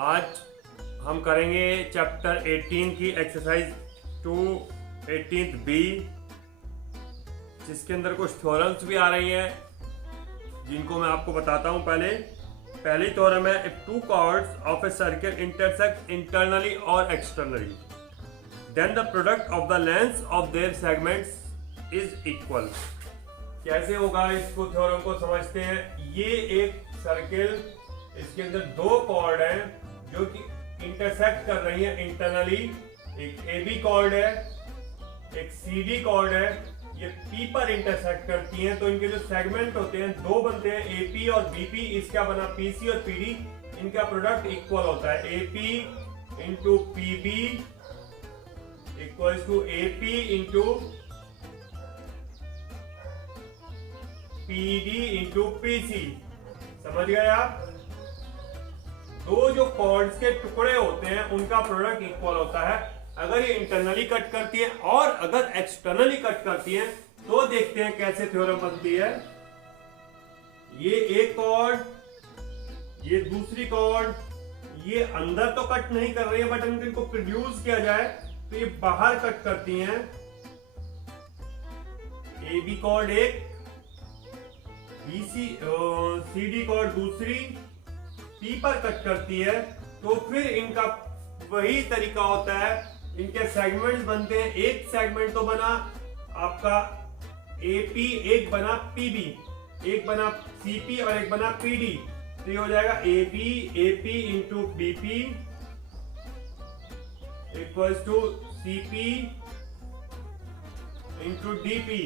आज हम करेंगे चैप्टर 18 की एक्सरसाइज 2 बी, जिसके अंदर कुछ थ्योरम्स भी आ रही हैं जिनको मैं आपको बताता हूं। पहली थ्योरम है, if two chords of a circle intersect internally और externally then the product of the length of their segments is equal. कैसे होगा, इसको थ्योरम को समझते हैं। ये एक सर्कल, इसके अंदर दो कॉर्ड हैं जो कि इंटरसेक्ट कर रही हैं इंटरनली। एक ए बी कॉर्ड है, एक सी डी कॉर्ड है, ये पी पर इंटरसेक्ट करती हैं। तो इनके जो सेगमेंट होते हैं दो बनते हैं, ए पी और बी पी। इसका बना पी सी और पी डी, इनका प्रोडक्ट इक्वल होता है। A P into P B equals to A P into P D into P C. समझ गए आप? दो जो कॉर्ड्स के टुकड़े होते हैं उनका प्रोडक्ट इक्वल होता है अगर ये इंटरनली कट करती है, और अगर एक्सटर्नली कट करती है तो देखते हैं कैसे थ्योरम बनती है। ये एक कॉर्ड, ये दूसरी कॉर्ड, ये अंदर तो कट नहीं कर रही है, बट इनको प्रोड्यूस किया जाए तो ये बाहर कट करती हैं। ए बी कॉर्ड एक, बी सी डी कॉर्ड दूसरी, पी पर कट करती है। तो फिर इनका वही तरीका होता है, इनके सेगमेंट्स बनते हैं। एक सेगमेंट तो बना आपका एपी, एक बना पीबी, एक बना सीपी और एक बना पीडी। तो ये हो जाएगा AP into BP equals to CP into DP.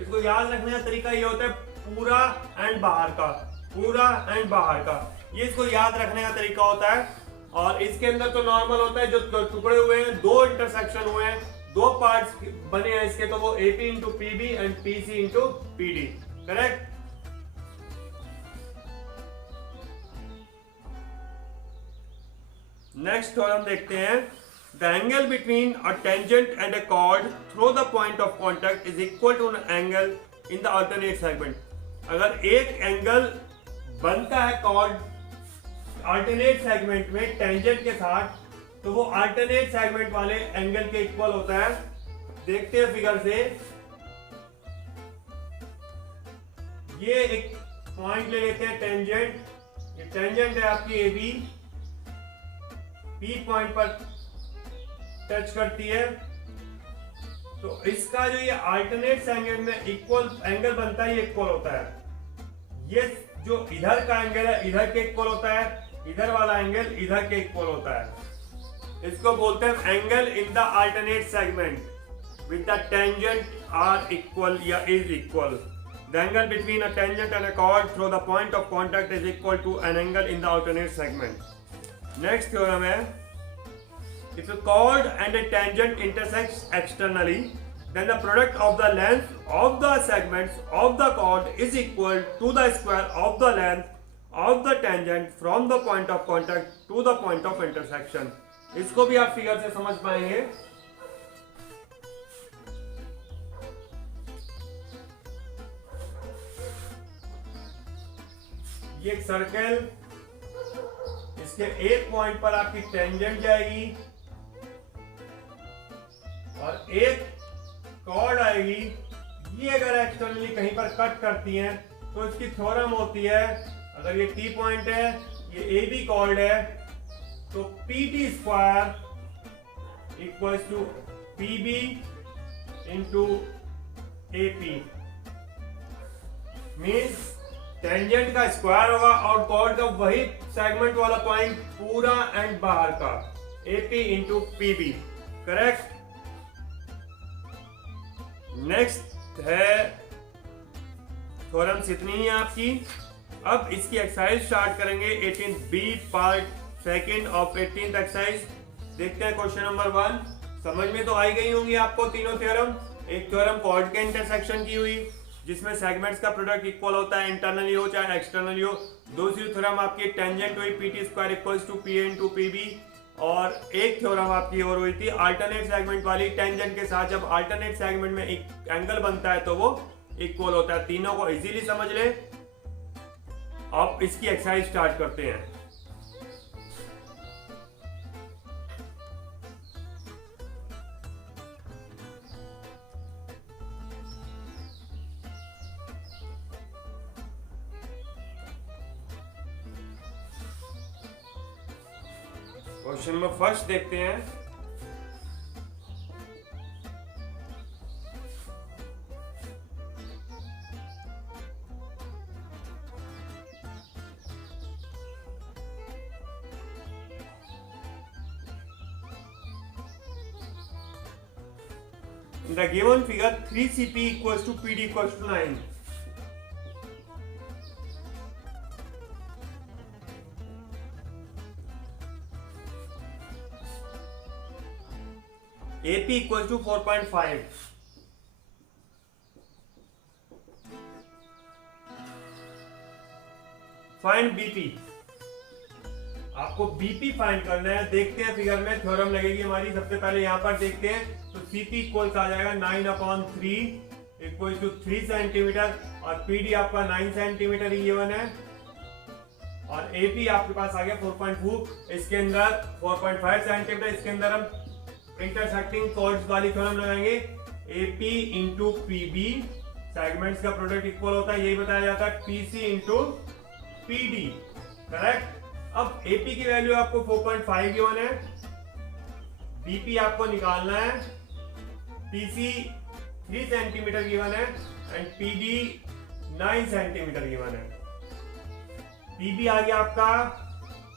इसको याद रखने का तरीका ये होता है पूरा एंड बाहर का, पूरा एंड बाहर का, ये इसको याद रखने का तरीका होता है। और इसके अंदर तो नॉर्मल होता है, जो टुकड़े हुए हैं, दो इंटरसेक्शन हुए हैं, दो पार्ट्स बने हैं इसके, तो वो AP into PB and PC into PD. Correct? Next theorem देखते हैं। The angle between a tangent and a chord through the point of contact is equal to an angle in the alternate segment. अगर एक angle बनता है chord alternate segment में tangent के साथ, तो वो अल्टरनेट सेगमेंट वाले एंगल के इक्वल होता है। देखते हैं फिगर से। ये एक पॉइंट ले लेते हैं टेंजेंट। ये टेंजेंट है आपकी ए बी, पी पॉइंट पर टच करती है। तो इसका जो ये अल्टरनेट सेगमेंट में इक्वल एंगल बनता है, ये इक्वल होता है। ये जो इधर का एंगल है इधर के इक्वल होता है, इधर वाला एंगल इधर के इक्वल होता है। इसको बोलते हैं angle in the alternate segment with the tangent are equal या is equal. The angle between a tangent and a chord through the point of contact is equal to an angle in the alternate segment. Next theorem है, if a chord and a tangent intersects externally, then the product of the length of the segments of the chord is equal to the square of the length of the tangent from the point of contact to the point of intersection. इसको भी आप figure से समझ पाएंगे। ये एक circle, इसके एक पॉइंट पर आपकी टेंजेंट जाएगी और एक कॉर्ड आएगी। ये अगर एक्सटर्नली कहीं पर कट करती हैं तो इसकी थ्योरम होती है, अगर ये टी पॉइंट है, ये ए बी कॉर्ड है, तो P T square equals to P B into A P. Means tangent का स्क्वायर होगा और कॉर्ड का वही सेगमेंट वाला पॉइंट पूरा एंड बाहर का, A P into P B. Correct? Next है थ्योरम्स इतनी ही आपकी। अब इसकी एक्सरसाइज स्टार्ट करेंगे 18th B part second of 18th exercise. देखते हैं क्वेश्चन नंबर 1। समझ में तो आई गई होंगी आपको तीनों थ्योरम। एक थ्योरम कॉर्ड के इंटरसेक्शन की हुई, जिसमें सेगमेंट्स का प्रोडक्ट इक्वल होता है, इंटरनली हो चाहे एक्सटर्नली हो। दूसरी थ्योरम आपकी टेंजेंट हुई, P T square equals to P A into P B. और एक थ्योरम आपकी और हुई थी अल्टरनेट सेगमेंट वाली, टेंजेंट के साथ जब अल्टरनेट सेगमेंट में एक एंगल बनता है तो वो इक्वल होता है। तीनों को इजीली समझ ले। अब इसकी एक्सरसाइज स्टार्ट करते हैं। क्वेश्चन नंबर फर्स्ट देखते हैं। In the given figure, 3CP equals to PD equals to 9. AP equals to 4.5. Find BP. आपको BP फाइंड करना है। देखते हैं फिगर में थ्योरम लगेगी हमारी। सबसे पहले यहां पर देखते हैं तो CP इक्वल्स आ जाएगा 9/3 इक्वल टू 3 सेंटीमीटर और PD आपका 9 सेंटीमीटर ही गिवन है और AP आपके पास आ गया 4.2। इसके अंदर 4.5 सेंटीमीटर। इसके अंदर हम इंटरसेक्टिंग कॉर्ड्स वाली थ्योरम लगाएंगे। AP इंटू PB सेगमेंट्स का प्रोडक्ट इक्वल होता है, यही बताया जाता है PC इंटू PD। करेक्ट। अब AP की वैल्यू आपको 4.5 गिवन है, BP आपको निकालना है, PC 3 सेंटीमीटर गिवन है एंड PD 9 सेंटीमीटर गिवन है। PB आ गया आपका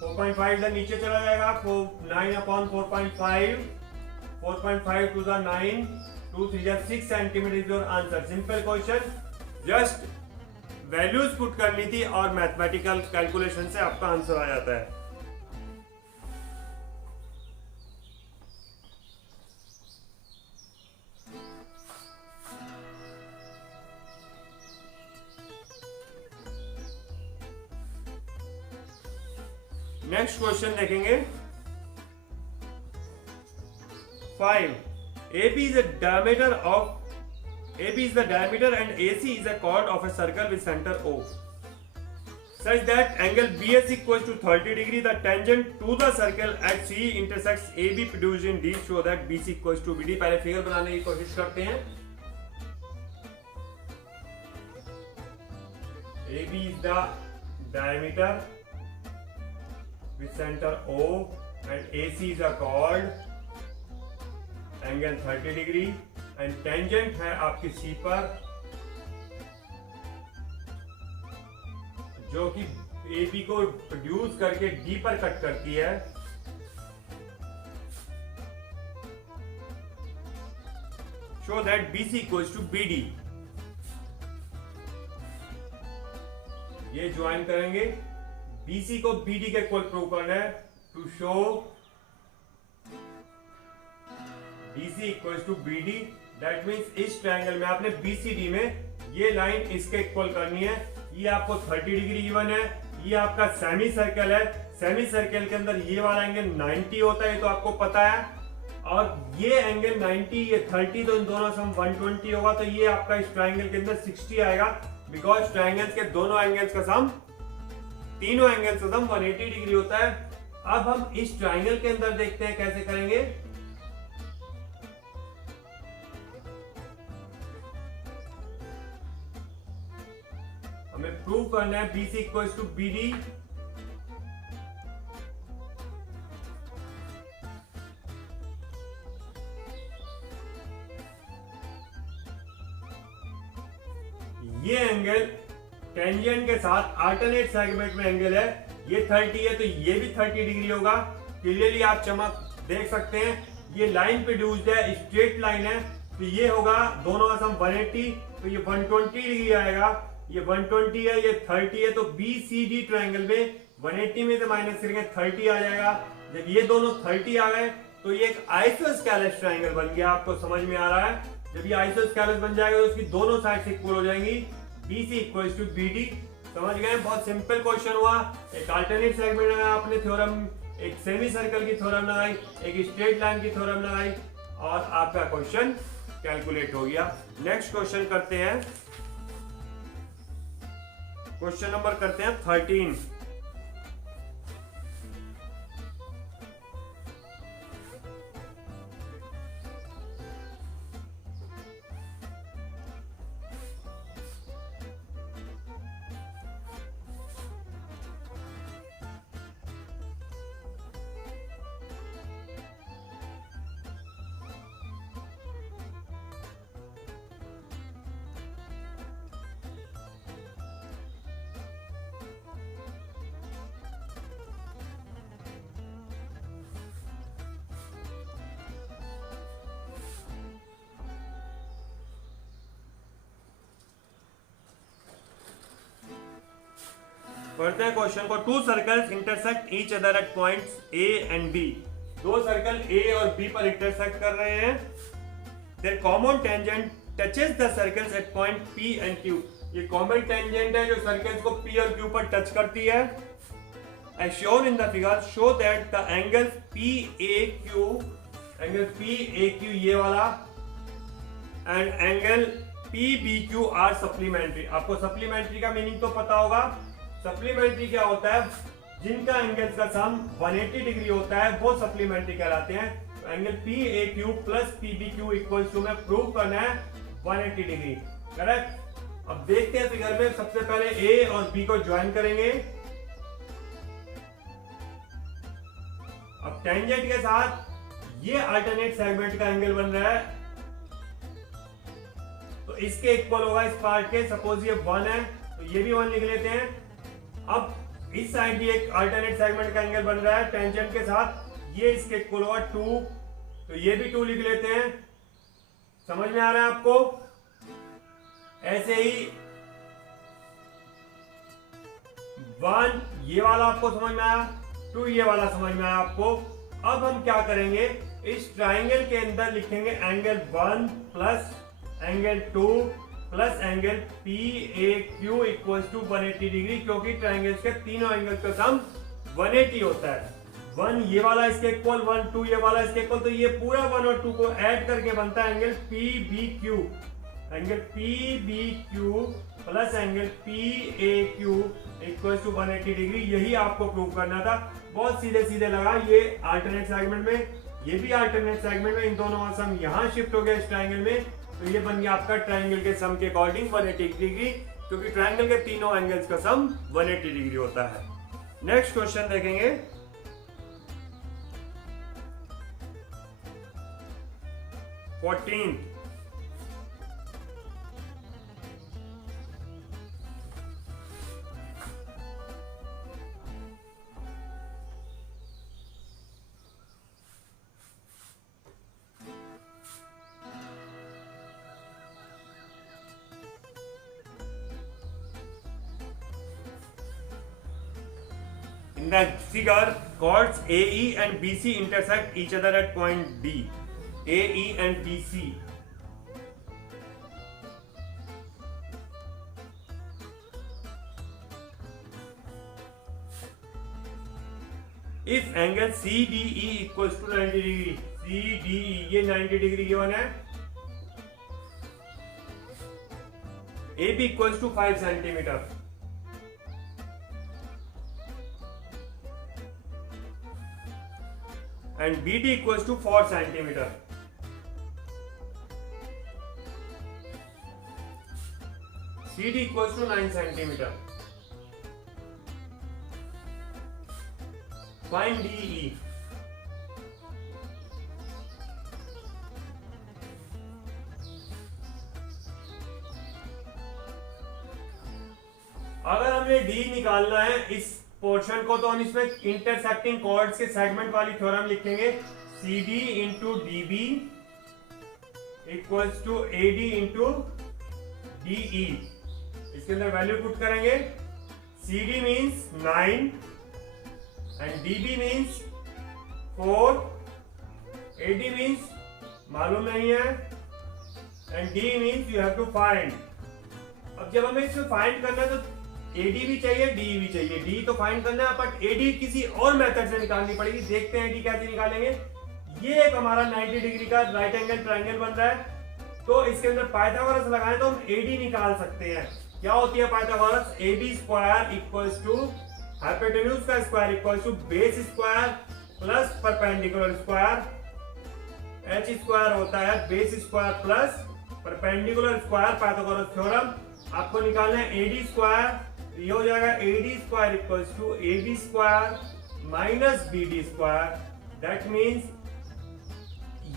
4.5 इधर नीचे चला जाएगा, 9/4.5 4.5 to the 9 2 3 6 centimetre is your answer. Simple question, just values put करनी थी और मैथमेटिकल कैलकुलेशन से आपका आंसर आ जाता है। नेक्स्ट क्वेश्चन देखेंगे 5. AB is the diameter and AC is a chord of a circle with center O. Such that angle BS equals to 30 degree. The tangent to the circle at C intersects AB produced in D show that BC equals to BD. पहले figure बनाने की कोशिश करते हैं। AB is the diameter with center O and AC is a chord, angle 30 degree and tangent है आपकी सी पर जो कि AB को प्रोड्यूस करके D पर कट करती है। Show that BC equals to BD। ये ज्वाइन करेंगे, BC को BD के इक्वल प्रूव करना है। To show BC equals to BD, that means इस ट्रायंगल में आपने BCD में ये लाइन इसके इक्वल करनी है। ये आपको 30 डिग्री गिवन है, ये आपका सेमी सर्कल है, सेमी सर्कल के अंदर ये वाला एंगल 90 होता है, तो आपको पता है, और ये एंगल 90 ये 30, तो इन दोनों सम 120 होगा, तो ये आपका इस ट्रायंगल के अंदर 60 आएगा, बिकॉज ट्रायंगल्स के दोनों एंगल्स का सम, तीनों एंगल्स का सम 180 डिग्री होता है। अब हम इस ट्रायंगल के अंदर देखते हैं कैसे करेंगे। हमें प्रूव करना है BC इक्वल्स टू BD। ये एंगल टेंजेंट के साथ अल्टरनेट सेगमेंट में एंगल है, ये 30 है तो ये भी 30 डिग्री होगा। क्लियरली आप चमक देख सकते हैं, ये लाइन प्रोड्यूस्ड है, स्ट्रेट लाइन है, तो ये होगा दोनों का सम 180, तो ये 120 डिग्री आएगा। ये 120 है, ये 30 है, तो BCD ट्रायंगल में 180 में से माइनस करेंगे 30 आ जाएगा। जब ये दोनों 30 आ गए तो ये एक आइसोस्केलेस ट्रायंगल बन गया। आपको समझ में आ रहा है? जब ये आइसोस्केलेस बन जाएगा तो उसकी दोनों साइड इक्वल हो जाएंगी। BC equals to BD। समझ गए? बहुत सिंपल क्वेश्चन हुआ। एक अल्टरनेट सेगमेंट लगाया आपने थ्योरम, एक सेमी सर्कल की थ्योरम लगाई, एक स्ट्रेट लाइन की थ्योरम लगाई और आपका क्वेश्चन कैलकुलेट हो गया। नेक्स्ट क्वेश्चन करते हैं, क्वेश्चन नंबर करते हैं 13। पढ़ते हैं क्वेश्चन को। Two circles intersect each other at points A and B. दो सर्कल ए और बी पर इंटरसेक्ट कर रहे हैं। Their common tangent touches the circles at point P and Q. ये कॉमन टेंजेंट है जो सर्कल्स को पी और क्यू पर टच करती है। As shown in the figure, show that the angle P A Q ये वाला and angle P B Q are supplementary. आपको सप्लीमेंट्री का मीनिंग तो पता होगा। सप्लीमेंट्री क्या होता है? जिनका एंगल का सम 180 डिग्री होता है वो सप्लीमेंट्री कहलाते हैं। तो angle P A Q plus P B Q equals to में प्रूव करना है 180 डिग्री, करेक्ट। अब देखते हैं फिगर में। सबसे पहले ए और बी को ज्वाइन करेंगे। अब टेंजेंट के साथ ये अल्टरनेट सेगमेंट का एंगल बन रहा है, तो इसके इक्वल होगा इस पार्ट के। सपोज ये 1 है तो ये भी 1 लिख लेते हैं। अब इस साइड भी एक अल्टरनेट सेगमेंट का एंगल बन रहा है टेंजेंट के साथ, ये इसके इक्वल होगा 2, तो ये भी 2 लिख लेते हैं। समझ में आ रहा है आपको? ऐसे ही 1 ये वाला आपको समझ में आया, 2 ये वाला समझ में आया आपको। अब हम क्या करेंगे, इस ट्राइंगल के अंदर लिखेंगे angle 1 plus angle 2 plus angle P A Q equals to 180 degree, क्योंकि ट्राइंगल्स के तीनों एंगल का सम 180 होता है। 1 ये वाला इसके इक्वल, 1 2 ये वाला इसके इक्वल, तो ये पूरा 1 और 2 को ऐड करके बनता है angle P B Q. Angle P B Q plus angle P A Q equals to 180 degree. यही आपको प्रूव करना था। बहुत सीधे सीधे लगा। ये अल्टरनेट सेगमेंट में, ये भी अल्टरनेट सेगमेंट में, इन दोनों का सम यहां शिफ्ट हो गया इस ट्राइंगल में, तो ये बन गया आपका ट्राइंगल के सम के अकॉर्डिंग 180 डिग्री, क्योंकि ट्राइंगल के तीनों एंगल्स का सम 180 डिग्री होता है। नेक्स्ट क्वेश्चन देखेंगे। Fourteen. In the figure, chords AE and BC intersect each other at point D. AE and BC. If angle CDE equals to 90 degree, CDE ये 90 degree given है, AB equals to 5 centimetre, and BD equals to 4 centimeter. CD equals to 9 centimeter. Find DE. अगर हमें D निकालना है इस portion को, तो हम इसमें इंटरसेक्टिंग कॉर्ड्स के सेगमेंट वाली थ्योरम लिखेंगे। CD into DB equals to AD into DE। इसके अंदर वैल्यू पुट करेंगे। CD means 9 and DB means 4, AD means मालूम नहीं है, and D means you have to find. अब जब हमें इसमें फाइंड करना है तो AD भी चाहिए, DE भी चाहिए। D तो फाइंड करना है, बट AD किसी और मेथड से निकालनी पड़ेगी। देखते हैं AD कैसे निकालेंगे। ये एक हमारा 90 डिग्री का राइट एंगल ट्रायंगल बन रहा है, तो इसके अंदर पाइथागोरस लगाएं तो हम AD निकाल सकते हैं। क्या होती है Pythagoras? AB square equals to hypotenuse का square equals to base square plus perpendicular square. H square होता है base square plus perpendicular square. Pythagoras theorem आपको निकालना है AD स्क्वायर, ये हो जाएगा AD square equals to AB square minus BD square. That means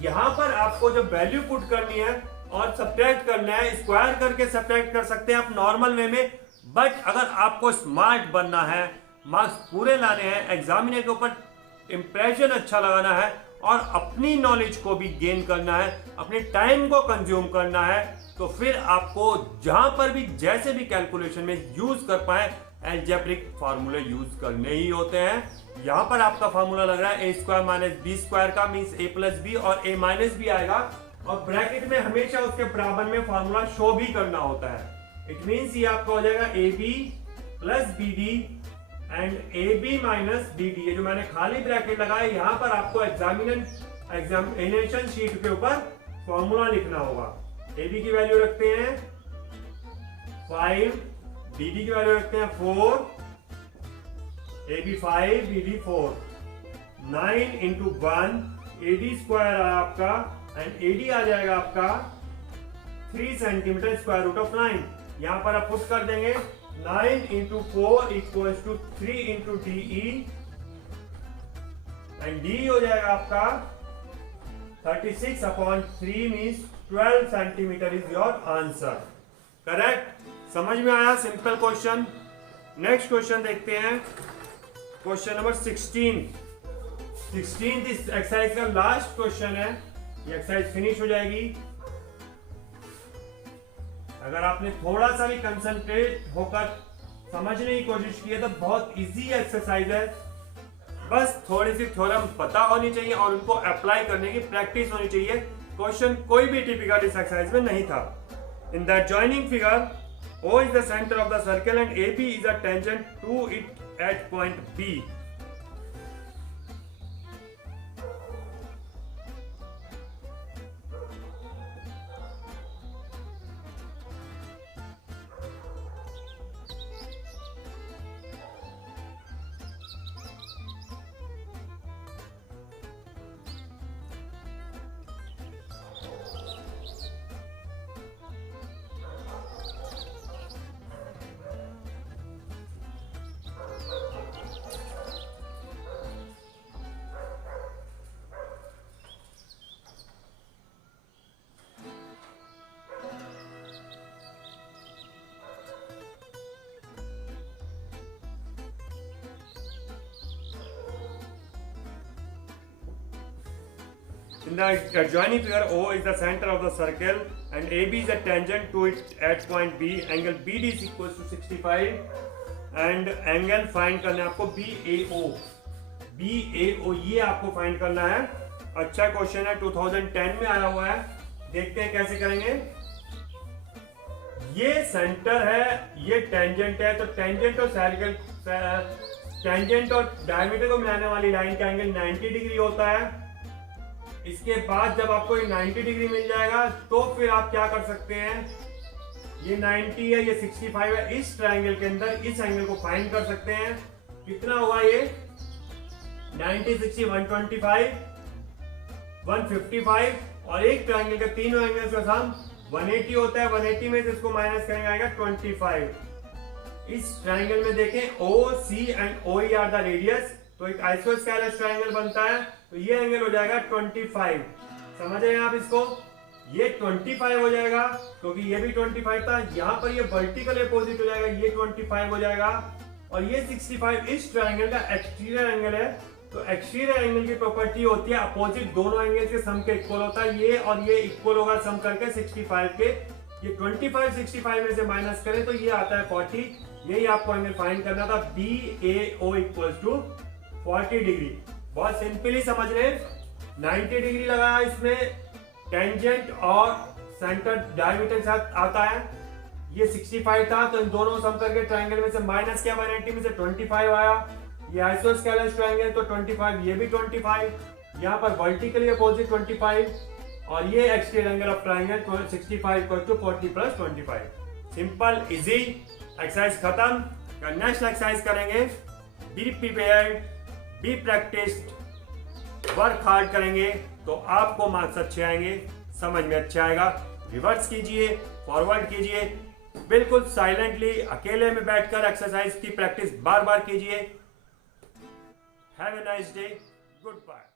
यहां पर आपको जो वैल्यू पुट करनी है और सब्ट्रैक्ट करना है, स्क्वायर करके सब्ट्रैक्ट कर सकते हैं आप नॉर्मल वे में, बट अगर आपको स्मार्ट बनना है, मार्क्स पूरे लाने हैं, एग्जामिनर के ऊपर इंप्रेशन अच्छा लगाना है और अपनी नॉलेज को भी गेन करना है, अपने टाइम को कंज्यूम करना है, तो फिर आपको जहां पर भी जैसे भी कैलकुलेशन में यूज कर पाए एल्जेब्रिक फार्मूले यूज करने ही होते हैं। यहाँ पर आपका फार्मूला लग रहा है a² माइनस बी स्क्वायर का, मीन्स a प्लस बी और a माइनस बी आएगा, और ब्रैकेट में हमेशा उसके बराबर में फार्मूला शो भी करना होता है। इट मीन्स ये आपका हो जाएगा ab plus B D and ab minus B D. ये जो मैंने खाली ब्रैकेट लगाया, यहाँ पर आपको एग्जामिनेशन शीट के ऊपर फॉर्मूला लिखना होगा। ab की वैल्यू रखते हैं 5, bd की वैल्यू रखते हैं 4, ab 5 bd 4, 9 into 1 ad square आया आपका, एंड ad आ जाएगा आपका 3 सेंटीमीटर स्क्वायर रूट ऑफ 9। यहां पर आप पुट कर देंगे 9 into 4 equal to 3 into D, and D हो जाएगा आपका 36/3 means 12 centimetre is your answer. Correct? समझ में आया? Simple question. नेक्स्ट क्वेश्चन देखते हैं, क्वेश्चन नंबर 16 इस एक्सरसाइज का लास्ट क्वेश्चन है। ये एक्सरसाइज फिनिश हो जाएगी। अगर आपने थोड़ा सा भी कंसंट्रेट होकर समझने की कोशिश की है तो बहुत इजी एक्सरसाइज है। बस थोड़ी सी थ्योरम पता होनी चाहिए और उनको अप्लाई करने की प्रैक्टिस होनी चाहिए। क्वेश्चन कोई भी टिपिकल इस एक्सरसाइज में नहीं था। In the joining figure O is the center of the circle and AB is a tangent to it at point B. In the adjoining figure, O is the center of the circle and AB is a tangent to it at point B. Angle BD is equal to 65 and angle find करना है आपको BAO ये आपको find करना है। अच्छा question है, 2010 में आया हुआ है। देखते हैं कैसे करेंगे। ये सेंटर है, ये टेंजेंट है, तो टेंजेंट और सर्कल टेंजेंट और डायमीटर को मिलाने वाली लाइन का एंगल 90 डिग्री होता है। इसके बाद जब आपको ये 90 डिग्री मिल जाएगा तो फिर आप क्या कर सकते हैं, ये 90 है, ये 65 है, इस ट्रायंगल के अंदर इस एंगल को फाइंड कर सकते हैं। कितना हुआ ये 90, 60, 125, 155 और एक ट्रायंगल के तीनों एंगल्स का सम 180 होता है। 180 में से इसको माइनस करेंगे आएगा 25। इस ट्रायंगल में देखें OC and OE are the radius, तो एक आइसोस्केलेस ट्रायंगल बनता है, तो ये एंगल हो जाएगा 25। समझ रहे हैं आप इसको? ये 25 हो जाएगा क्योंकि ये भी 25 था। यहाँ पर ये वर्टिकल अपोजिट हो जाएगा, ये 25 हो जाएगा और ये 65 इस ट्रायंगल का एक्सटीरियर एंगल है। तो एक्सटीरियर एंगल की प्रॉपर्टी होती है अपोजिट दोनों एंगल के सम के इक्वल होता है। ये और ये इक्वल होगा सम करके 65 के। ये 25 65 में से माइनस करें तो ये आता है 40। यही आपको एंगल फाइंड करना था, BAO इक्वल टू 40 डिग्री। बहुत सिंपली समझ रहे हैं। 90 डिग्री लगाया, इसमें टेंजेंट और सेंटर डायमीटर के साथ आता है। ये 65 था तो इन दोनों सम करके ट्रायंगल में से माइनस किया, 180 में से 25 आया। ये आइसोस्केलेस ट्रायंगल तो 25, ये भी 25, यहाँ पर वर्टिकली अपोजिट 25 और ये exterior angle of triangle 65 equal to 40 plus 25। Simple easy exercise खत्म। नेक्स्ट एक्सरसाइज करेंगे। Be prepared, be practised, work hard करेंगे तो आपको मार्क्स अच्छे आएंगे, समझ में अच्छा आएगा। रिवर्स कीजिए, फॉरवर्ड कीजिए, बिल्कुल साइलेंटली अकेले में बैठकर एक्सरसाइज की प्रैक्टिस बार बार कीजिए। Have a nice day, good bye.